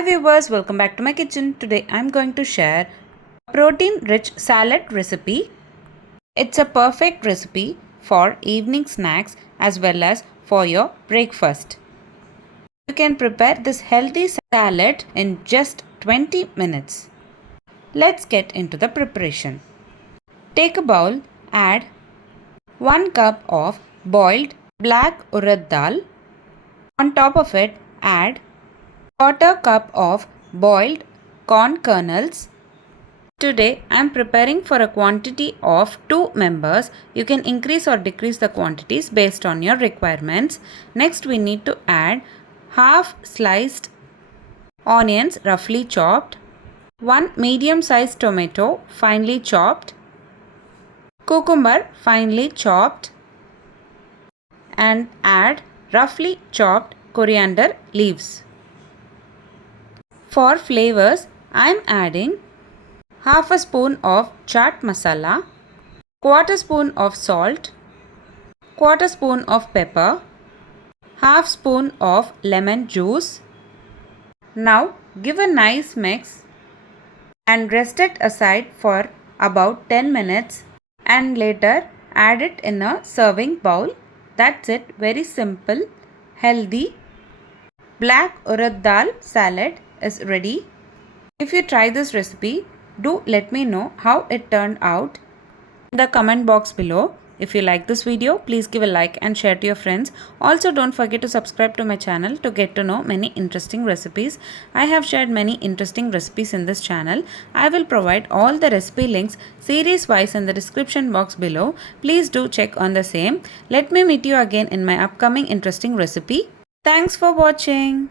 Hi viewers, welcome back to my kitchen. Today I'm going to share a protein rich salad recipe. It's a perfect recipe for evening snacks as well as for your breakfast. You can prepare this healthy salad in just 20 minutes. Let's get into the preparation. Take a bowl, add 1 cup of boiled black urad dal. On top of it, add quarter cup of boiled corn kernels. Today I am preparing for a quantity of 2 members. You can increase or decrease the quantities based on your requirements. Next we need to add half sliced onions roughly chopped, 1 medium sized tomato finely chopped, cucumber finely chopped, and add roughly chopped coriander leaves. For flavors, I am adding half a spoon of chaat masala, quarter spoon of salt, quarter spoon of pepper, half spoon of lemon juice. Now give a nice mix and rest it aside for about 10 minutes and later add it in a serving bowl. That's it, very simple, healthy black urad dal salad is ready. If you try this recipe, do let me know how it turned out in the comment box below. If you like this video, please give a like and share to your friends. Also, don't forget to subscribe to my channel to get to know many interesting recipes. I have shared many interesting recipes in this channel. I will provide all the recipe links series wise in the description box below. Please do check on the same. Let me meet you again in my upcoming interesting recipe. Thanks for watching.